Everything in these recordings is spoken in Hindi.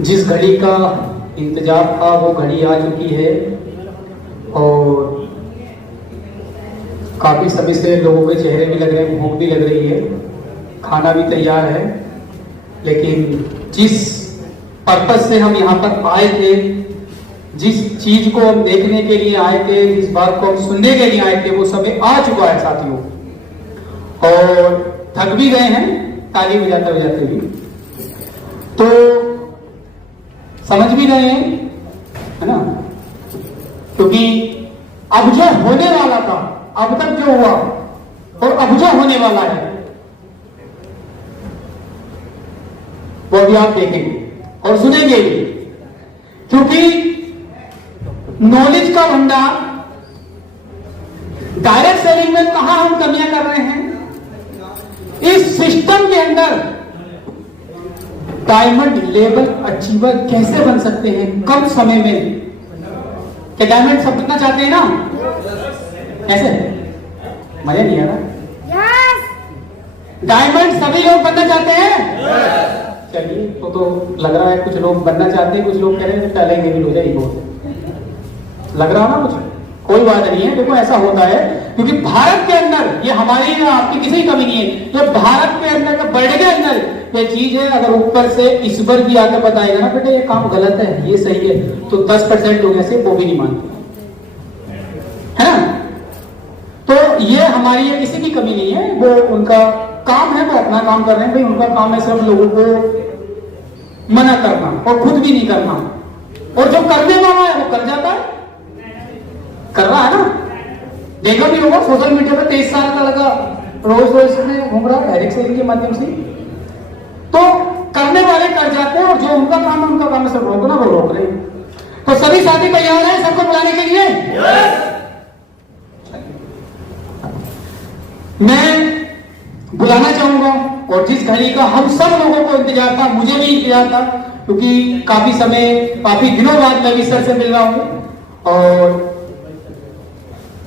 जिस घड़ी का इंतजार था वो घड़ी आ चुकी है और काफी समय से लोगों के चेहरे भी लग रहे हैं, भूख भी लग रही है, खाना भी तैयार है। लेकिन जिस पर्पस से हम यहाँ पर आए थे, जिस चीज को हम देखने के लिए आए थे, जिस बात को हम सुनने के लिए आए थे, वो समय आ चुका है साथियों। और थक भी गए हैं ताली बजाते भी, तो समझ भी रहे हैं, है ना, क्योंकि अब जो होने वाला था, अब तक जो हुआ और अब जो होने वाला है वो भी आप देखेंगे और सुनेंगे भी, क्योंकि नॉलेज का भंडार, डायरेक्ट सेलिंग में कहां हम कमियां कर रहे हैं, इस सिस्टम के अंदर डायमंड लेवल अचीवर कैसे बन सकते हैं कम समय में। क्या डायमंड सब बनना चाहते हैं ना? कैसे? मजा नहीं आ रहा? डायमंड सभी लोग बनना चाहते हैं? चलिए, तो लग रहा है कुछ लोग बनना चाहते हैं, कुछ लोग कह रहे हैं टलेंगे भी, हो जाएगी बहुत, लग रहा ना कुछ। कोई बात नहीं है, देखो ऐसा होता है क्योंकि भारत के अंदर, ये हमारी आपकी किसी कमी नहीं है, ये भारत के अंदर का वर्ल्ड के अंदर ये चीज है। अगर ऊपर से ईश्वर भी आकर बताएगा ना बेटा ये काम गलत है, ये सही है, तो 10% लोग ऐसे वो भी नहीं मानते, है ना। तो ये हमारी ये किसी की कमी नहीं है, वो उनका काम है, वो अपना काम कर रहे हैं भाई, उनका काम है सब लोगों को मना करना और खुद भी नहीं करना, और जो करने वाला है वो कर जाता है, कर रहा है ना। देखा भी होगा सोशल मीडिया पर 23 साल का लड़का रोज रोज में घूम रहा है डायरेक्ट सेलिंग के माध्यम से। तो करने वाले कर जाते हैं, और जो उनका काम है उनका काम है सब रोकना, वो रोक रहे हैं। तो सभी साथी तैयार हैं सबको बुलाने के लिए? मैं बुलाना चाहूंगा, और जिस घड़ी का हम सब लोगों को इंतजार था, मुझे भी इंतजार था, क्योंकि काफी समय, काफी दिनों बाद मैं भी सर से मिल रहा हूं, और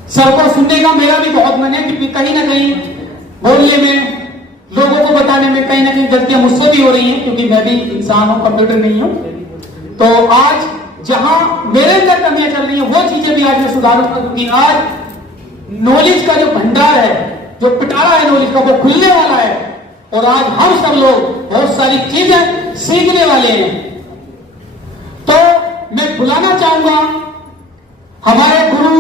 सर को सुनने का मेरा भी बहुत मन है, क्योंकि कहीं ना कहीं बोलने में, लोगों को बताने में कहीं ना कहीं गलतियां मुझसे भी हो रही हैं, क्योंकि मैं भी इंसान हूं, कंप्यूटर नहीं हूं। तो आज जहां मेरे अंदर कमियां चल रही हैं वो चीजें भी आज मैं सुधारूंगा, क्योंकि आज नॉलेज का जो भंडार है, जो पिटारा है नॉलेज का, वो खुलने वाला है, और आज हम सब लोग बहुत सारी चीजें सीखने वाले हैं। तो मैं बुलाना चाहूंगा हमारे गुरु,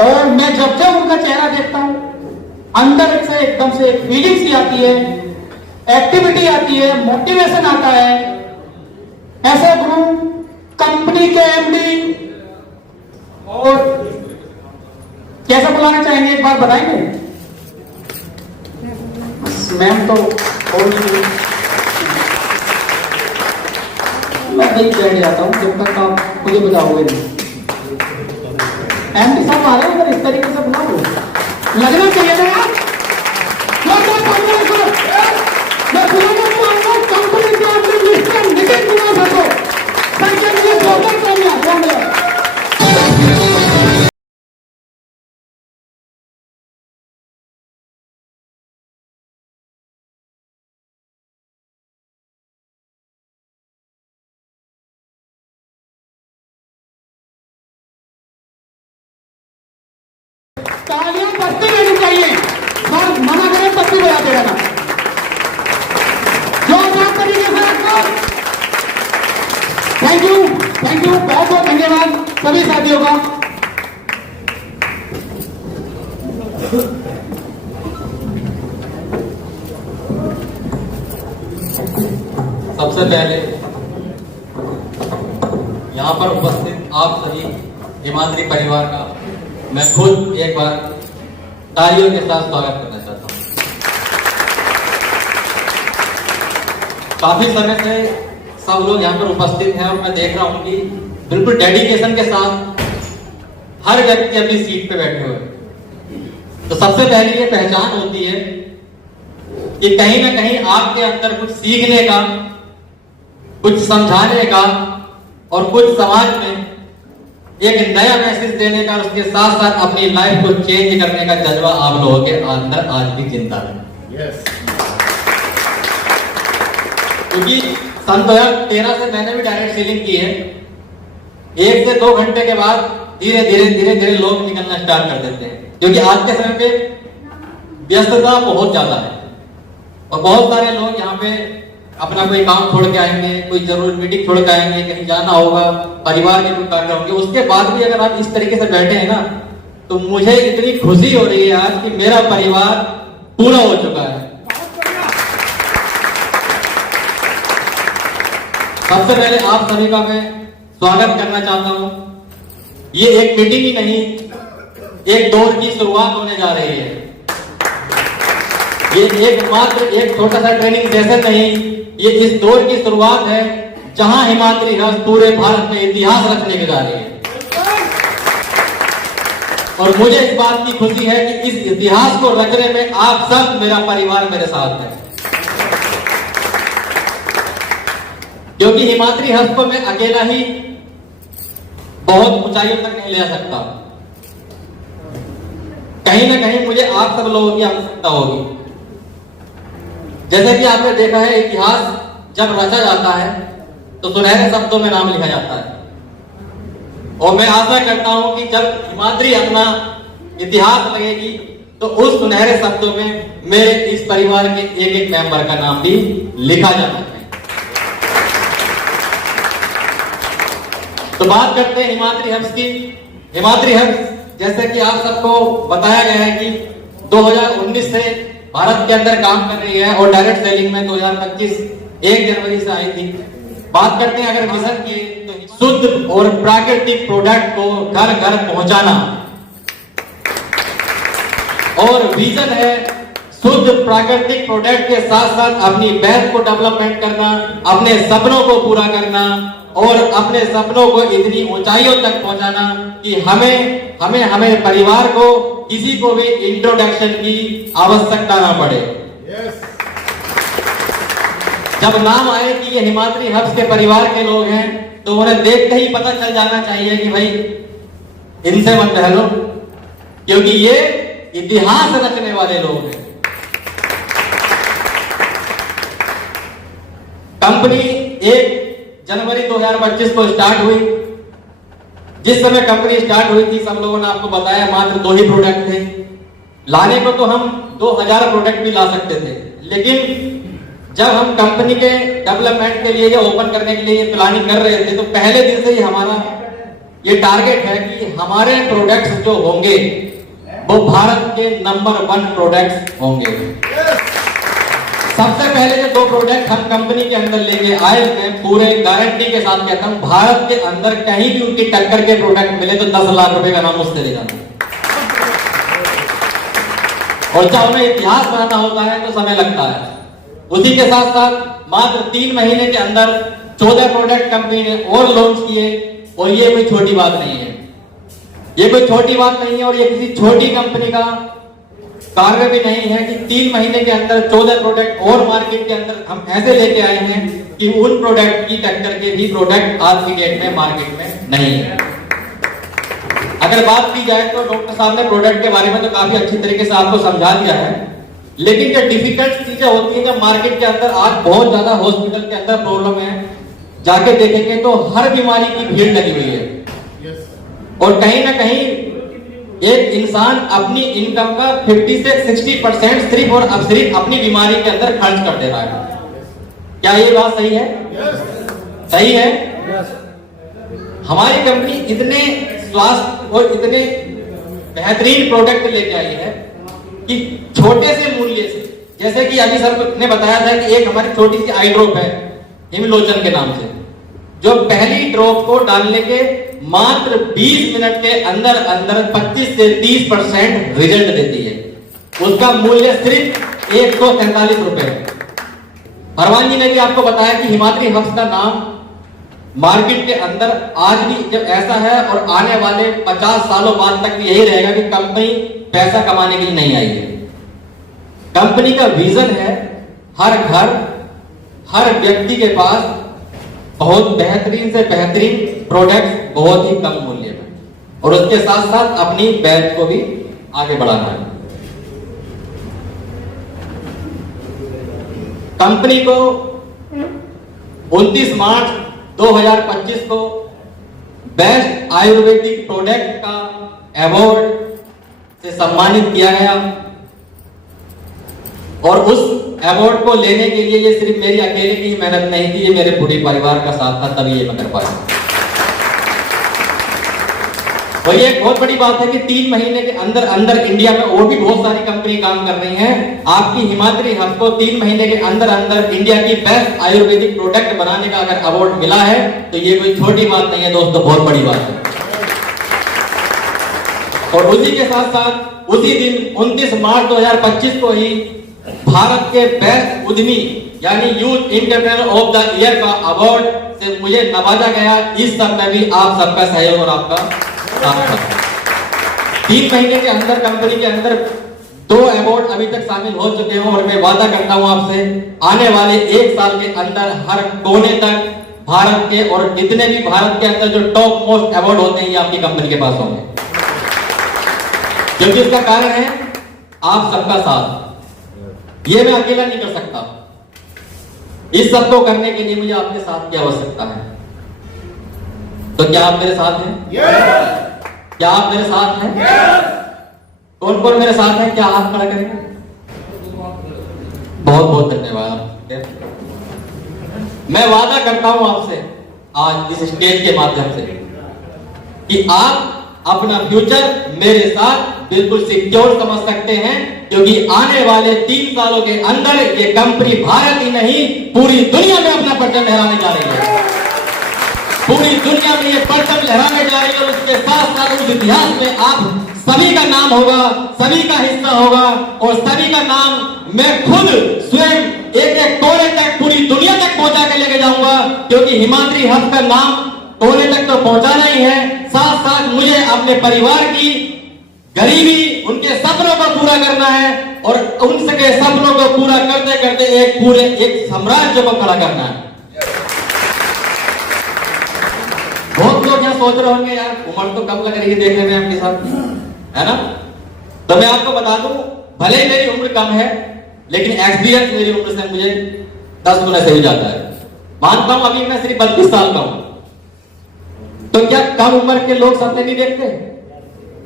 और मैं जब जब उनका चेहरा देखता हूं अंदर से एकदम से एक फीलिंग सी आती है, एक्टिविटी आती है, मोटिवेशन आता है। ऐसे गुरु कंपनी के एमडी, और कैसा बुलाना चाहेंगे एक बार बताएंगे? मैम तो मैं नहीं बैठ जाता हूं जब तक आप मुझे बताओगे नहीं। एमडी साहब आ रहे हैं, अगर इस तरीके से बुला दो, लगना चाहिए ना यार। मैं बुलाना चाहूंगा कंपनी के MD mister Nitin Kumar sir को। सर के लिए बहुत धन्यवाद। तालियां बजती रहनी चाहिए, और मना करें बत्ती बजाते रहना। जोरदार तरीके से आपको थैंक यू, बहुत बहुत धन्यवाद सभी साथियों का। सबसे पहले यहाँ पर उपस्थित आप सभी हिमाद्री परिवार का मैं खुद एक बार तालियों के साथ स्वागत करना चाहता हूँ। काफी समय से सब लोग यहाँ पर उपस्थित हैं, और मैं देख रहा हूँ कि बिल्कुल डेडिकेशन के साथ हर व्यक्ति अपनी सीट पे बैठे हुए हैं। तो सबसे पहली ये पहचान होती है कि कहीं ना कहीं आपके अंदर कुछ सीखने का, कुछ समझाने का, और कुछ समाज में एक नया मैसेज देने का, उसके साथ साथ अपनी लाइफ को चेंज करने का जज्बा आप लोगों के अंदर आज भी जिंदा है। क्योंकि सन 2013 से मैंने भी डायरेक्ट सेलिंग की है। 1 से 2 घंटे के बाद धीरे धीरे लोग निकलना स्टार्ट कर देते हैं, क्योंकि आज के समय पे व्यस्तता बहुत ज्यादा है और बहुत सारे लोग यहाँ पे अपना कोई काम छोड़ के आएंगे, कोई जरूरी मीटिंग छोड़ के आएंगे, कहीं जाना होगा, परिवार के कोई कार्य होंगे, उसके बाद भी अगर आप इस तरीके से बैठे हैं ना, तो मुझे इतनी खुशी हो रही है आज कि मेरा परिवार पूरा हो चुका है। सबसे पहले आप सभी का मैं स्वागत करना चाहता हूं। ये एक मीटिंग ही नहीं, एक दौर की शुरुआत होने जा रही है। ये एक छोटा सा ट्रेनिंग सेशन नहीं, ये इस दौर की शुरुआत है जहां हिमाद्री हर्ष पूरे भारत में इतिहास रचने के जा रही है। और मुझे इस बात की खुशी है कि इस इतिहास को रचने में आप सब, मेरा परिवार मेरे साथ है, क्योंकि हिमाद्री हर्ष को मैं अकेला ही बहुत ऊंचाइयों तक नहीं ले सकता। कहीं ना कहीं मुझे आप सब लोगों की आवश्यकता होगी। जैसे कि आपने देखा है, इतिहास जब रचा जाता है तो सुनहरे शब्दों में नाम लिखा जाता है, और मैं आशा करता हूं कि जब हिमाद्री अपना इतिहास लगेगी तो उस सुनहरे शब्दों में मेरे इस परिवार के एक एक मेंबर का नाम भी लिखा जाना चाहिए। तो बात करते हैं हिमाद्री हर्ष की। हिमाद्री हर्ष, जैसे कि आप सबको बताया गया है कि 2019 से भारत के अंदर काम कर रही है और डायरेक्ट सेलिंग में 2025 1 जनवरी से आई थी। बात करते हैं अगर विजन की, तो शुद्ध और प्राकृतिक प्रोडक्ट को घर घर पहुंचाना, और विजन है शुद्ध प्राकृतिक प्रोडक्ट के साथ साथ अपनी बैच को डेवलपमेंट करना, अपने सपनों को पूरा करना और अपने सपनों को इतनी ऊंचाइयों तक पहुंचाना कि हमें परिवार को किसी को भी इंट्रोडक्शन की आवश्यकता ना पड़े। जब नाम आए कि ये हिमाद्री हर्ष के परिवार के लोग हैं, तो उन्हें देखते ही पता चल जाना चाहिए कि भाई इनसे मत पहलो, क्योंकि ये इतिहास रचने वाले लोग हैं। कंपनी 1 जनवरी 2025 को स्टार्ट हुई। जिस समय कंपनी स्टार्ट हुई थी, सब लोगों ने आपको बताया मात्र 2 ही प्रोडक्ट थे। लाने को तो हम 2000 प्रोडक्ट भी ला सकते थे, लेकिन जब हम कंपनी के डेवलपमेंट के लिए, ओपन करने के लिए प्लानिंग कर रहे थे, तो पहले दिन से ही हमारा ये टारगेट है कि हमारे प्रोडक्ट्स जो होंगे वो भारत के नंबर 1 प्रोडक्ट्स होंगे। सबसे पहले जो 2 प्रोडक्ट हम कंपनी के अंदर लेके आए, मैं पूरे गारंटी के साथ कहता हूं, भारत के अंदर कहीं भी उनकी टक्कर के प्रोडक्ट मिले तो 10 लाख रुपए का नाम उससे ले जाना। और जब उन्हें इतिहास बनाना होता है तो समय लगता है। उसी के साथ साथ मात्र 3 महीने के अंदर 14 प्रोडक्ट कंपनी ने और लॉन्च किए, और ये कोई छोटी बात नहीं है। ये कोई छोटी बात नहीं है, और ये किसी छोटी कंपनी का कार्य भी नहीं है कि 3 महीने के अंदर 14 प्रोडक्ट और मार्केट के अंदर हम ऐसे लेके आए हैं कि उन प्रोडक्ट की टक्कर के भी प्रोडक्ट आज की डेट में मार्केट में नहीं है। अगर बात की जाए तो डॉक्टर साहब ने प्रोडक्ट के बारे में तो काफी अच्छी तरीके से आपको समझा दिया है, लेकिन जो डिफिकल्ट चीजें होती हैं, जब मार्केट के अंदर आज बहुत ज्यादा हॉस्पिटल के अंदर प्रॉब्लम है, जाके देखेंगे तो हर बीमारी की भीड़ लगी हुई है, और कहीं ना कहीं एक इंसान अपनी इनकम का 50 से 60% सिर्फ और अब सिर्फ अपनी बीमारी के अंदर खर्च कर दे रहा है। क्या ये बात सही है? सही है। हमारी कंपनी इतने स्वास्थ्य और इतने बेहतरीन प्रोडक्ट लेके आई है कि छोटे से मूल्य से, जैसे कि अभी सर ने बताया था कि एक हमारी छोटी सी आई ड्रॉप है हिमलोचन के नाम से, जो पहली ड्रॉप को डालने के मात्र 20 मिनट के अंदर अंदर 25 से 30% रिजल्ट देती है। उसका मूल्य सिर्फ 143 रुपए है। भरवान जी ने भी आपको बताया कि हिमाद्री हर्ष का नाम मार्केट के अंदर आज भी जब ऐसा है, और आने वाले 50 सालों बाद तक यही रहेगा कि कंपनी पैसा कमाने के लिए नहीं आई है। कंपनी का विजन है हर घर, हर व्यक्ति के पास बहुत बेहतरीन से बेहतरीन प्रोडक्ट बहुत ही कम मूल्य में, और उसके साथ साथ अपनी बैच को भी आगे बढ़ाना है। कंपनी को 29 मार्च 2025 को बेस्ट आयुर्वेदिक प्रोडक्ट का अवार्ड से सम्मानित किया गया। और उस अवार्ड को लेने के लिए ये सिर्फ मेरी अकेले की मेहनत नहीं थी, ये मेरे पूरे परिवार का साथ था, तभी ये मैं कर पाया। और ये एक बहुत बड़ी बात है कि 3 महीने के अंदर अंदर इंडिया में और भी बहुत सारी कंपनी काम कर रही हैं। आपकी हिमाद्री हब को 3 महीने के अंदर अंदर इंडिया की बेस्ट आयुर्वेदिक प्रोडक्ट बनाने का अगर अवार्ड मिला है तो ये कोई छोटी बात नहीं है दोस्तों, बहुत बड़ी बात है। और उसी के साथ साथ उसी दिन 29 मार्च 2025 को ही भारत के बेस्ट उद्यमी यानी youth entrepreneur of the year का अवार्ड से मुझे नवाजा गया। इस सब में भी आप सबका सहयोग और आपका साथ था। 3 महीने के अंदर कंपनी के अंदर 2 अवार्ड अभी तक शामिल हो चुके हैं और मैं वादा करता हूं आपसे आने वाले 1 साल के अंदर हर कोने तक भारत के और जितने भी भारत के अंदर जो टॉप मोस्ट अवार्ड होते हैं ये आपकी कंपनी के पास होंगे, क्योंकि इसका कारण है आप सबका साथ। ये मैं अकेला नहीं कर सकता, इस सब को करने के लिए मुझे आपके साथ की आवश्यकता है। तो क्या आप मेरे साथ हैं? क्या आप मेरे साथ हैं? कौन कौन मेरे साथ है? क्या हाथ खड़ा करेंगे? बहुत बहुत धन्यवाद। मैं वादा करता हूं आपसे आज इस स्टेज के माध्यम से कि आप अपना फ्यूचर मेरे साथ बिल्कुल सिक्योर समझ सकते हैं, क्योंकि आने वाले 3 सालों के अंदर ये कंपनी भारत ही नहीं पूरी दुनिया में अपना परचम लहराने जा रही है। पूरी दुनिया में ये परचम लहराने जा रही है और उसके साथ साथ उस इतिहास में आप सभी का नाम होगा, सभी का हिस्सा होगा और सभी का नाम मैं खुद स्वयं एक कोने तक पूरी दुनिया तक पहुंचा के लेके जाऊंगा, क्योंकि हिमाद्री हब का नाम कोने तक तो पहुंचाना ही है, साथ साथ मुझे अपने परिवार की गरीबी उनके सपनों को पूरा करना है और उनके सपनों को पूरा करते करते एक साम्राज्य को खड़ा करना है। बहुत लोग यहाँ सोच रहे होंगे यार उम्र तो कम लग रही है देखने में आपके साथ, है ना? तो मैं आपको बता दूं भले मेरी उम्र कम है लेकिन एक्सपीरियंस मेरी उम्र से मुझे 10 गुना सही जाता है। मानता हूं अभी मैं सिर्फ 32 साल का हूं, तो क्या कम उम्र के लोग सपने नहीं देखते?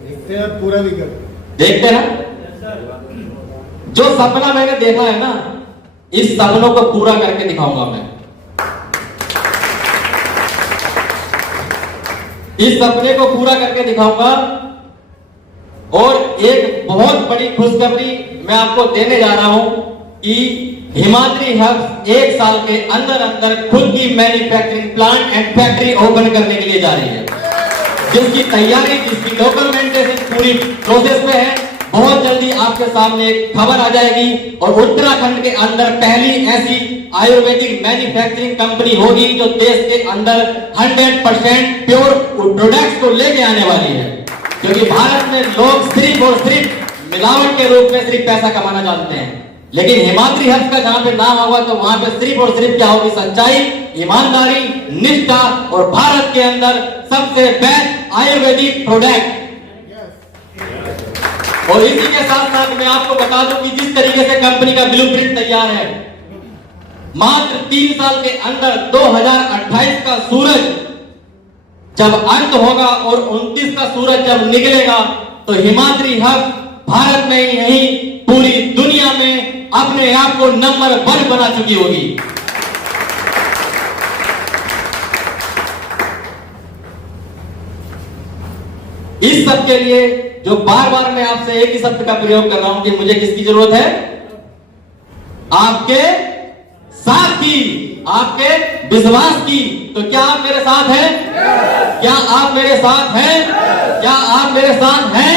देखते हैं, पूरा भी करते देखते हैं। जो सपना मैंने देखा है ना, इस सपनों को पूरा करके दिखाऊंगा मैं। इस सपने को पूरा करके दिखाऊंगा। और एक बहुत बड़ी खुशखबरी मैं आपको देने जा रहा हूं कि हिमाद्री हब 1 साल के अंदर अंदर खुद की manufacturing plant and factory open करने के लिए जा रही है, जिसकी तैयारी, जिसकी डॉक्यूमेंटेशन पूरी प्रोसेस में है। बहुत जल्दी आपके सामने एक खबर आ जाएगी और उत्तराखंड के अंदर पहली ऐसी आयुर्वेदिक मैन्युफैक्चरिंग कंपनी होगी जो देश के अंदर 100% प्योर प्रोडक्ट्स को लेके आने वाली है, क्योंकि भारत में लोग सिर्फ और सिर्फ मिलावट के रूप में सिर्फ पैसा कमाना जानते हैं, लेकिन हिमाद्री हब का जहां पे नाम होगा तो वहां पे सिर्फ और सिर्फ क्या होगी? सच्चाई, ईमानदारी, निष्ठा और भारत के अंदर सबसे बेस्ट आयुर्वेदिक प्रोडक्ट। और इसी के साथ साथ मैं आपको बता दूं कि जिस तरीके से कंपनी का ब्लूप्रिंट तैयार है, मात्र 3 साल के अंदर 2028 का सूरज जब अंत होगा और 29 का सूरज जब निकलेगा तो हिमाद्री हब भारत में ही नहीं पूरी दुनिया में अपने आप को नंबर 1 बना चुकी होगी। इस सब के लिए जो बार बार मैं आपसे एक ही शब्द का प्रयोग कर रहा हूं कि मुझे किसकी जरूरत है? आपके साथ की, आपके विश्वास की। तो क्या आप मेरे साथ हैं? क्या आप मेरे साथ हैं? क्या आप मेरे साथ हैं?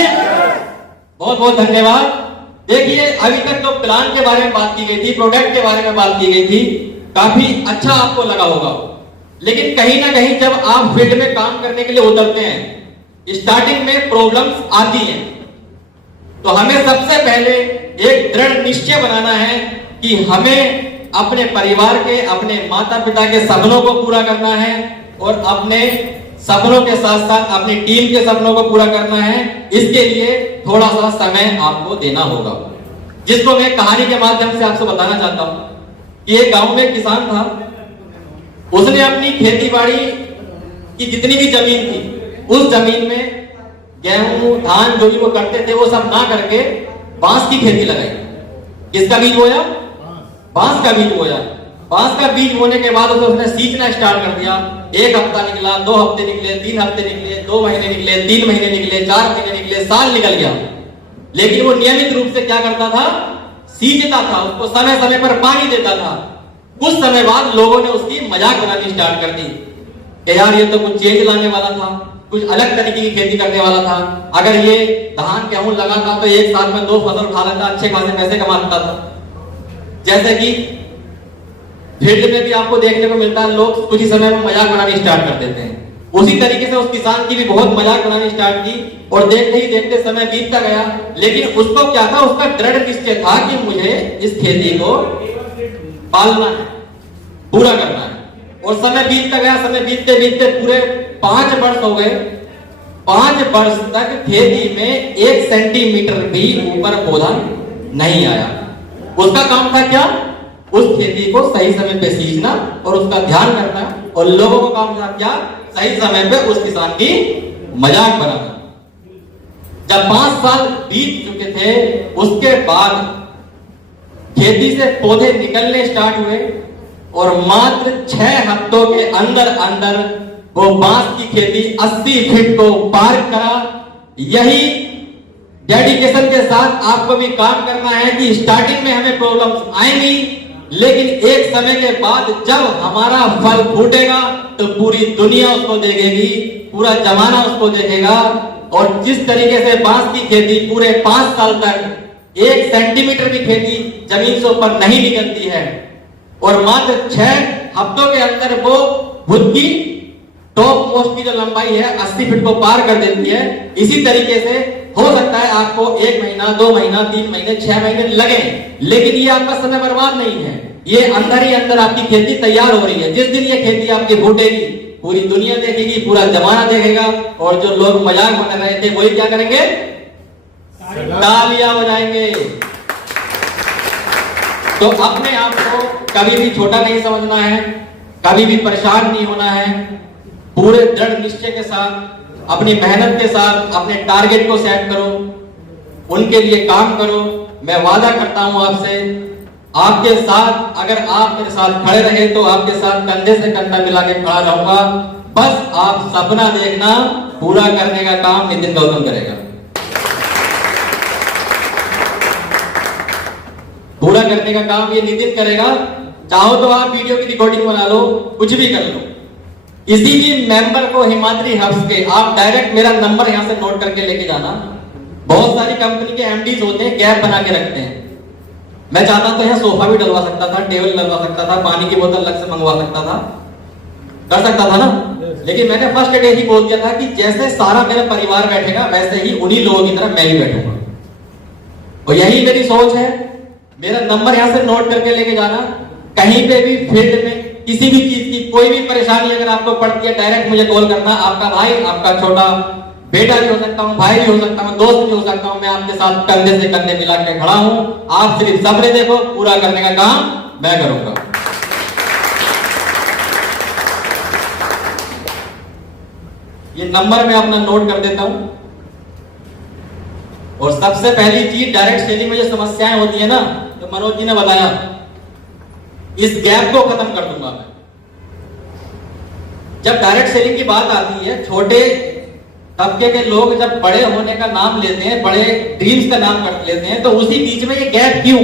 बहुत बहुत धन्यवाद। देखिए अभी तक तो प्लान के बारे में बात की गई थी, प्रोडक्ट के बारे में बात की गई थी, काफी अच्छा आपको लगा होगा, लेकिन कहीं ना कहीं जब आप फील्ड में काम करने के लिए उतरते हैं, स्टार्टिंग में प्रॉब्लम्स आती हैं, तो हमें सबसे पहले एक दृढ़ निश्चय बनाना है कि हमें अपने परिवार के, अपने माता पिता के सपनों को पूरा करना है और अपने सपनों के साथ साथ अपनी टीम के सपनों को पूरा करना है। इसके लिए थोड़ा सा समय आपको देना होगा, जिसको मैं कहानी के माध्यम से आपसे बताना चाहता हूं कि एक गांव में एक किसान था उसने अपनी खेती बाड़ी की जितनी भी जमीन थी, उस जमीन में गेहूं धान जो भी वो करते थे वो सब ना करके बांस की खेती लगाई। किसका बीज बोया? बांस का बीज बोया। बांस का बीज बोने के बाद उसने सींचना स्टार्ट कर दिया। 1 हफ्ता निकला, 2 हफ्ते निकले, 3 हफ्ते निकले, 2 महीने निकले, 3 महीने निकले, 4 महीने निकले, साल निकल गया। लेकिन वो नियमित रूप से क्या करता था? सींचता था, उसको समय समय पर पानी देता था। कुछ समय बाद लोगों ने उसकी मजाक बनानी स्टार्ट कर दी कि यार ये तो कुछ चेंज लाने वाला था, कुछ अलग तरीके की खेती करने वाला था। अगर ये धान गेहूं लगाता तो एक साल में 2 फसल उठा लेता, अच्छे खासे पैसे कमाता था। जैसे कि फील्ड में भी आपको देखने को मिलता है, लोग कुछ ही समय में मजाक बनानी स्टार्ट कर देते हैं। उसी तरीके से उस किसान की भी बहुत मजाक बनानी स्टार्ट की और देखते ही देखते समय बीतता गया। लेकिन उसको क्या था? उसका दृढ़ निश्चय था कि मुझे इस खेती को पालना है, पूरा करना है। और समय बीतता गया, समय बीतते बीतते पूरे 5 वर्ष हो गए। 5 वर्ष तक खेती में 1 सेंटीमीटर भी ऊपर पौधा नहीं आया। उसका काम था क्या? उस खेती को सही समय पे सींचना और उसका ध्यान रखना। और लोगों को काम था क्या? सही समय पे उस किसान की मजाक बनाना। जब 5 साल बीत चुके थे, उसके बाद खेती से पौधे निकलने स्टार्ट हुए और मात्र 6 हफ्तों के अंदर अंदर वो बांस की खेती 80 फीट को पार करा। यही डेडिकेशन के साथ आपको भी काम करना है कि स्टार्टिंग में हमें प्रॉब्लम्स आएंगी, लेकिन एक समय के बाद जब हमारा फल फूटेगा तो पूरी दुनिया उसको देखेगी, पूरा जमाना उसको देखेगा। और जिस तरीके से बांस की खेती पूरे 5 साल तक 1 सेंटीमीटर की खेती जमीन से ऊपर नहीं निकलती है और मात्र 6 हफ्तों के अंदर वो खुद की टॉप मोस्ट की जो लंबाई है 80 फीट को पार कर देती है, इसी तरीके से हो सकता है आपको 1 महीना, 2 महीना, 3 महीने, 6 महीने लगे, लेकिन ये आपका समय बर्बाद नहीं है। ये अंदर ही अंदर आपकी खेती तैयार हो रही है। जिस दिन ये खेती आपकी फूटेगी, पूरी दुनिया देखेगी, पूरा जमाना देखेगा। और जो लोग मजाक बना रहे थे वही क्या करेंगे? तालियां बजाएंगे। तो अपने आप को कभी भी छोटा नहीं समझना है, कभी भी परेशान नहीं होना है। पूरे दृढ़ निश्चय के साथ, अपनी मेहनत के साथ अपने टारगेट को सेट करो, उनके लिए काम करो। मैं वादा करता हूं आपसे, आपके साथ, अगर आप मेरे साथ खड़े रहे तो आपके साथ कंधे से कंधा मिला के खड़ा रहूंगा। बस आप सपना देखना, पूरा करने का काम नितिन गौतम करेगा। पूरा करने का काम ये नितिन करेगा। चाहो तो आप वीडियो की रिकॉर्डिंग बना लो, कुछ भी कर लो। किसी भी मेंबर को हिमाद्री हब्स के आप डायरेक्ट मेरा नंबर यहां से नोट करके लेके जाना। बहुत सारी कंपनी के एमडीज होते हैं, गैप बना के रखते हैं। मैं चाहता तो यहाँ सोफा भी डलवा सकता था, टेबल डलवा सकता था, पानी की बोतल अलग से मंगवा सकता था, कर सकता था ना। लेकिन मैंने फर्स्ट डे ही बोल दिया था कि जैसे सारा मेरा परिवार बैठेगा वैसे ही उन्हीं लोगों की तरह मैं भी बैठूंगा। और यही मेरी सोच है। मेरा नंबर यहां से नोट करके लेके जाना। कहीं पे भी फील्ड में किसी भी चीज की कोई भी परेशानी अगर आपको पड़ती है, डायरेक्ट मुझे कॉल करना। आपका भाई, आपका छोटा बेटा भी हो सकता हूं, भाई भी हो सकता हूं, दोस्त भी हो सकता हूं। मैं आपके साथ कंधे से कंधे मिला के खड़ा हूं। आप सिर्फ सब्र देखो, पूरा करने का काम मैं करूंगा। ये नंबर मैं अपना नोट कर देता हूं। और सबसे पहली चीज, डायरेक्ट सेलिंग में जो समस्याएं होती है ना, जो मनोज जी ने बताया, इस गैप को खत्म कर दूंगा मैं। जब डायरेक्ट सेलिंग की बात आती है, छोटे तबके के लोग जब बड़े होने का नाम लेते हैं, बड़े ड्रीम्स का नाम कर लेते हैं, तो उसी बीच में ये गैप क्यों?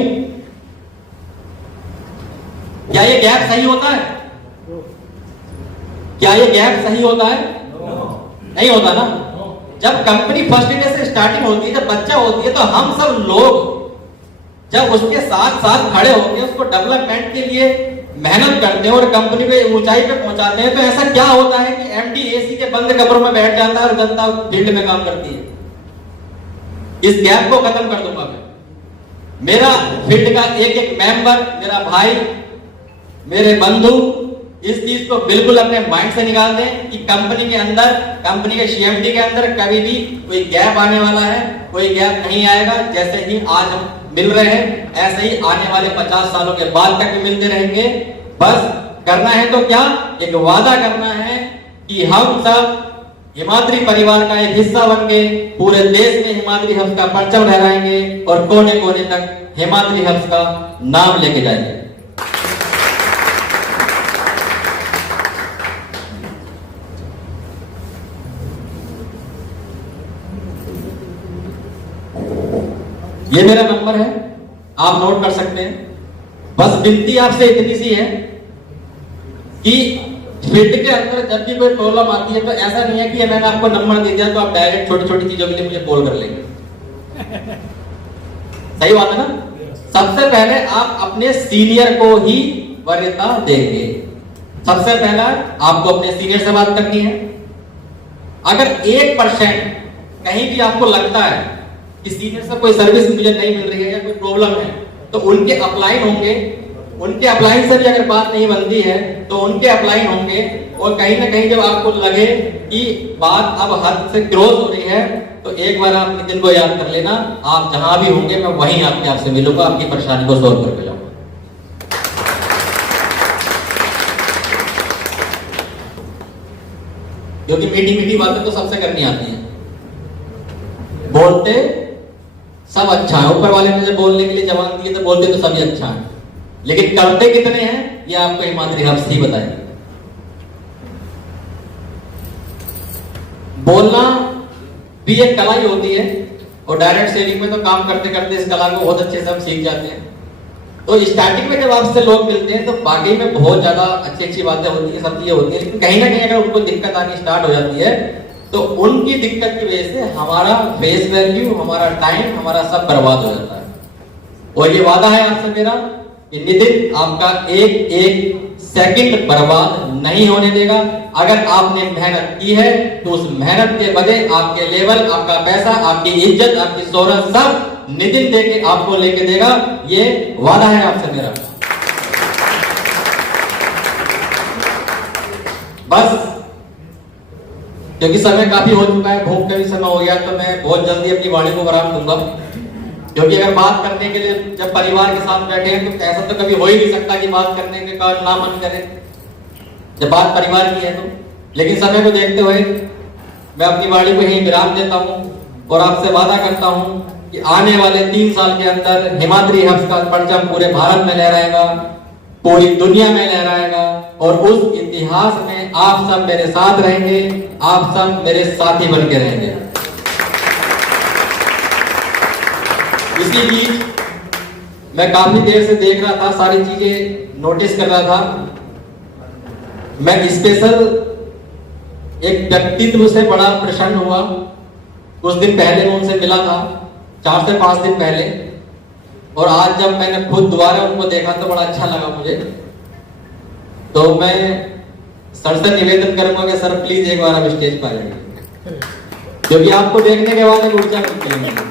क्या ये गैप सही होता है? क्या ये गैप सही होता है? नहीं होता ना। जब कंपनी फर्स्ट डे से स्टार्टिंग होती है, जब बच्चा होती है, तो हम सब लोग जब उसके साथ साथ खड़े होकर उसको डेवलपमेंट के लिए मेहनत करते हैं और कंपनी पे ऊंचाई पे पहुंचाते हैं, तो ऐसा क्या होता है कि एमडी एसी के बंद कमरों में बैठ जाता है और जनता फील्ड में काम करती है? इस गैप को खत्म कर दूंगा मैं। मेरा फील्ड का एक एक मेंबर, मेरा भाई, मेरे बंधु, इस चीज को बिल्कुल अपने माइंड से निकाल दें कि कंपनी के अंदर, कंपनी के सीएमडी के अंदर कभी भी कोई गैप आने वाला है, कोई गैप नहीं आएगा। जैसे ही आज हम मिल रहे हैं, ऐसे ही आने वाले 50 सालों के बाद तक भी मिलते रहेंगे। बस करना है तो क्या, एक वादा करना है कि हम सब हिमाद्री परिवार का एक हिस्सा बन के पूरे देश में हिमाद्री हब्स का परचम लहराएंगे और कोने कोने तक हिमाद्री हब्स का नाम लेके जाएंगे। ये मेरा नंबर है, आप नोट कर सकते हैं। बस विनती आपसे इतनी सी है कि फील्ड के अंदर जब भी कोई प्रॉब्लम आती है तो ऐसा नहीं है कि मैंने आपको नंबर दे दिया तो आप डायरेक्ट छोटी छोटी चीजों के लिए मुझे कॉल कर लेंगे। सही बात है ना? सबसे पहले आप अपने सीनियर को ही वरीयता देंगे। सबसे पहला आपको अपने सीनियर से बात करनी है। अगर 1% कहीं भी आपको लगता है कि सीनियर से कोई सर्विस मुझे नहीं मिल रही है या कोई प्रॉब्लम है, तो उनके अपलाइन होंगे। उनके अपलाइन से भी अगर बात नहीं बनती है तो उनके अपलाइन होंगे। और कहीं ना कहीं जब आपको लगे कि बात अब हद से क्रॉस हो रही है तो एक बार आप नितिन को याद कर लेना। आप जहां भी होंगे मैं वहीं आपसे मिलूंगा, आपकी परेशानी को सॉल्व करके जाऊंगा। क्योंकि मीठी मीठी बातें तो सबसे करनी आती है। बोलते सब अच्छा है, ऊपर वाले ने जब बोलने के लिए जवान दिए तो बोलते तो सभी अच्छा है, लेकिन करते कितने हैं ये आपको हिमाद्री हब्स ही बताएंगे। बोलना भी एक कला ही होती है और डायरेक्ट सेलिंग में तो काम करते करते इस कला को बहुत अच्छे से हम सीख जाते हैं। तो स्टार्टिंग में जब आपसे लोग मिलते हैं तो वाकई में बहुत ज्यादा अच्छी अच्छी बातें होती है, सब चीजें होती है, लेकिन कहीं ना कहीं अगर उनको दिक्कत आनी स्टार्ट हो जाती है तो उनकी दिक्कत की वजह से हमारा फेस वैल्यू, हमारा टाइम, हमारा सब बर्बाद हो जाता है। और ये वादा है आपसे मेरा कि नितिन आपका एक एक सेकंड बर्बाद नहीं होने देगा। अगर आपने मेहनत की है तो उस मेहनत के बदले आपके लेवल, आपका पैसा, आपकी इज्जत, आपकी शोहरत सब नितिन देके आपको लेके देगा। ये वादा है आपसे मेरा। बस क्योंकि समय काफी हो चुका है, भूख का भी समय हो गया, तो मैं बहुत जल्दी अपनी वाणी को विराम दूंगा। क्योंकि अगर बात करने के लिए जब परिवार के साथ बैठे हैं तो ऐसा तो कभी हो ही नहीं सकता कि बात करने के बाद ना मन करे जब बात परिवार की है तो। लेकिन समय को देखते हुए मैं अपनी वाणी को यहीं विराम देता हूं और आपसे वादा करता हूं कि आने वाले 3 साल के अंदर हिमाद्री हब्स का परचम पूरे भारत में लहराएगा, पूरी दुनिया में लहराएगा और उस इतिहास में आप सब मेरे साथ रहेंगे, आप सब मेरे साथी बन के रहेंगे। इसी बीच मैं काफी देर से देख रहा था, सारी चीजें नोटिस कर रहा था। मैं स्पेशल एक व्यक्तित्व से बड़ा प्रसन्न हुआ। कुछ दिन पहले मैं उनसे मिला था, 4 से 5 दिन पहले, और आज जब मैंने खुद दोबारा उनको देखा तो बड़ा अच्छा लगा मुझे। तो मैं सर से निवेदन करूंगा कि सर प्लीज एक बार आप स्टेज पर आइए, क्योंकि आपको देखने के बाद एक ऊर्जा मिलती है।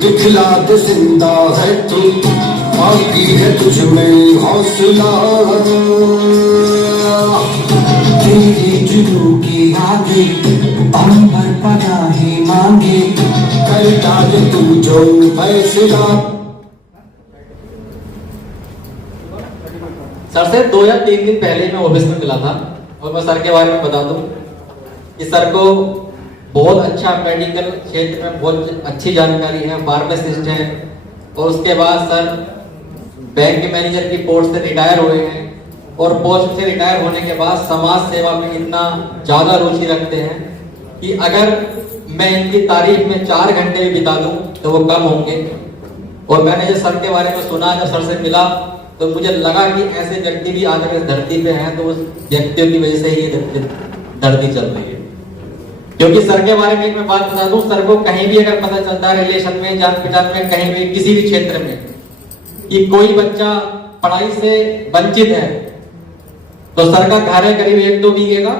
दिखला दे जिंदा है तू, बाकी है तुझ में हौसला। तेरी जुनू की आगे अंबर पनाही मांगे, कर डाल तू जो फैसला। सर से 2 या 3 दिन पहले मैं ऑफिस में मिला था और मैं सर के बारे में बता दूं कि सर को बहुत अच्छा मेडिकल क्षेत्र में बहुत अच्छी जानकारी है, फार्मासिस्ट है, और उसके बाद सर बैंक मैनेजर की पोस्ट से रिटायर हुए हैं और पोस्ट से रिटायर होने के बाद समाज सेवा में इतना ज्यादा रुचि रखते हैं कि अगर मैं इनकी तारीफ में 4 घंटे भी बिता दूं तो वो कम होंगे। और मैंने जब सर के बारे में सुना, जब सर से मिला, तो मुझे लगा कि ऐसे व्यक्ति भी आज अगर धरती पे हैं तो उस व्यक्तियों की वजह से ही धरती चल रही है। क्योंकि सर के बारे में मैं बात बता दूं, सर को कहीं भी अगर पता चलता है, रिलेशन में, जान पहचान में, कहीं भी किसी भी क्षेत्र में कि कोई बच्चा पढ़ाई से वंचित है तो सर का घर है करीब 1-2 बीघे का।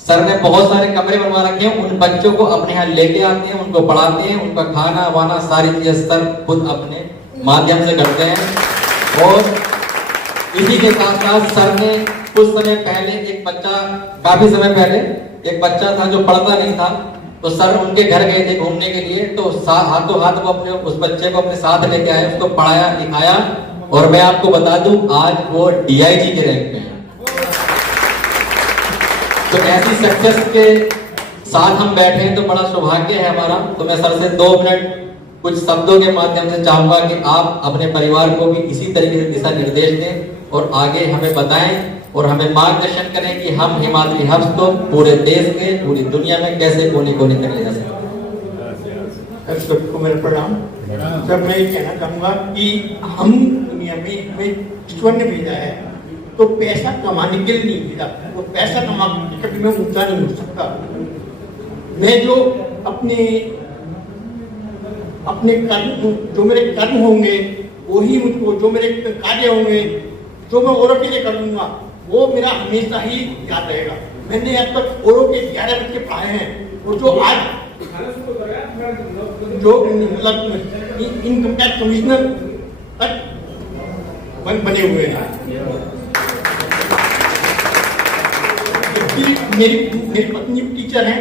सर ने बहुत सारे कमरे बनवा रखे हैं, उन बच्चों को अपने यहाँ लेके आते हैं, उनको पढ़ाते हैं, उनका खाना वाना सारी चीजें सर खुद अपने माध्यम से करते हैं। और इसी के साथ साथ सर ने कुछ समय पहले एक बच्चा, काफी समय पहले एक बच्चा था जो पढ़ता नहीं था, तो सर उनके घर गए थे घूमने के लिए, तो हाथों हाथ वो अपने उस बच्चे को अपने साथ लेके आए, उसको पढ़ाया लिखाया, और मैं आपको बता दूं आज वो DIG के रैंक में है। तो ऐसी सक्सेस के साथ हम बैठे हैं तो बड़ा सौभाग्य है हमारा। तो मैं सर से 2 मिनट कुछ शब्दों के माध्यम से चाहूंगा कि आप अपने परिवार को भी इसी तरीके से दिशा निर्देश दें और आगे हमें बताएं और हमें मार्गदर्शन करें कि हम हिमाद्री हब्स को पूरे देश के, पूरी दुनिया में कैसे कोने कोने तक ले जा सकते। सबको मेरा प्रणाम। जब मैं ये कहना चाहूंगा कि हम दुनिया में हमें ईश्वर ने भेजा है तो पैसा कमाने के लिए नहीं भेजा, वो पैसा कमा के कभी मैं ऊंचा नहीं हो सकता। मैं जो अपने कर्म, जो मेरे कर्म होंगे वही मुझको, जो मेरे कार्य होंगे, जो मैं औरों के लिए करूंगा वो मेरा हमेशा ही याद रहेगा। मैंने अब तक औरों के 11 बच्चे पढ़ाए हैं और जो आज जो मतलब इनकम टैक्स कमिश्नर तक बने हुए हैं। मेरी पत्नी टीचर है,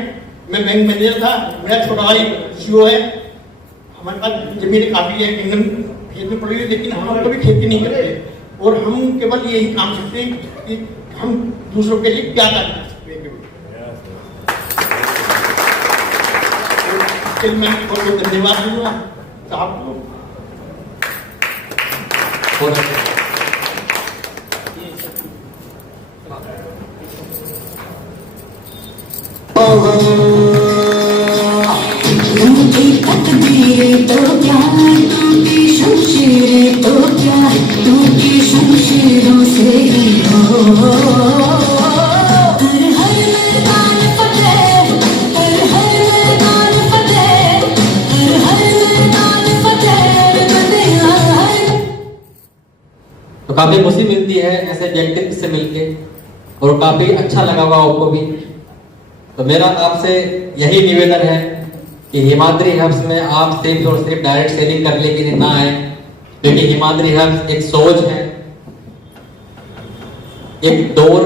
मैं बैंक मैनेजर था, मेरा छोटा भाई CEO है। हमारे पास जमीन काफी है, इंधन खेत में पड़ी है, लेकिन हम कभी खेती नहीं करते और हम केवल यही काम करते हैं कि हम दूसरों के लिए क्या कर सकते हैं। इसके लिए मैं बहुत बहुत धन्यवाद दूंगा साहब को। टूटी तकदीर तो क्या, टूटी शमशीरें तो क्या, टूटी शमशीरों से ही हो। हर हर मैदान फतेह, हर हर मैदान फतेह, हर हर मैदान फतेह बंदे। तो काफी खुशी मिलती है ऐसे व्यक्तित्व से मिलके और काफी अच्छा लगा हुआ आपको भी। तो मेरा आपसे यही निवेदन है कि हिमाद्री हब्स में आप सिर्फ और सिर्फ डायरेक्ट सेलिंग करने के लिए ना आए, क्योंकि हिमाद्री हब्स एक सोच है, एक दौर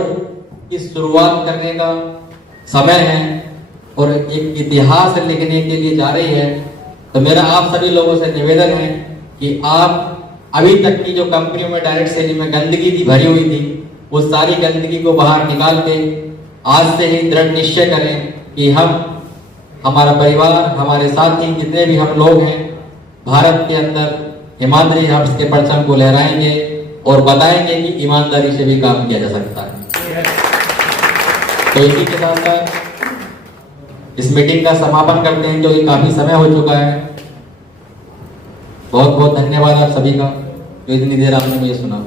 की शुरुआत करने का समय है और एक इतिहास लिखने के लिए जा रही है। तो मेरा आप सभी लोगों से निवेदन है कि आप अभी तक की जो कंपनियों में डायरेक्ट सेलिंग में गंदगी थी भरी हुई थी, वो सारी गंदगी को बाहर निकाल के आज से ही दृढ़ निश्चय करें कि हम, हमारा परिवार, हमारे साथी, जितने भी हम लोग हैं भारत के अंदर हिमाद्री हब्स के परचम को लहराएंगे और बताएंगे कि ईमानदारी से भी काम किया जा सकता है। तो इसी के साथ साथ इस मीटिंग का समापन करते हैं क्योंकि काफी समय हो चुका है। बहुत बहुत धन्यवाद आप सभी का जो इतनी देर आपने मुझे सुना।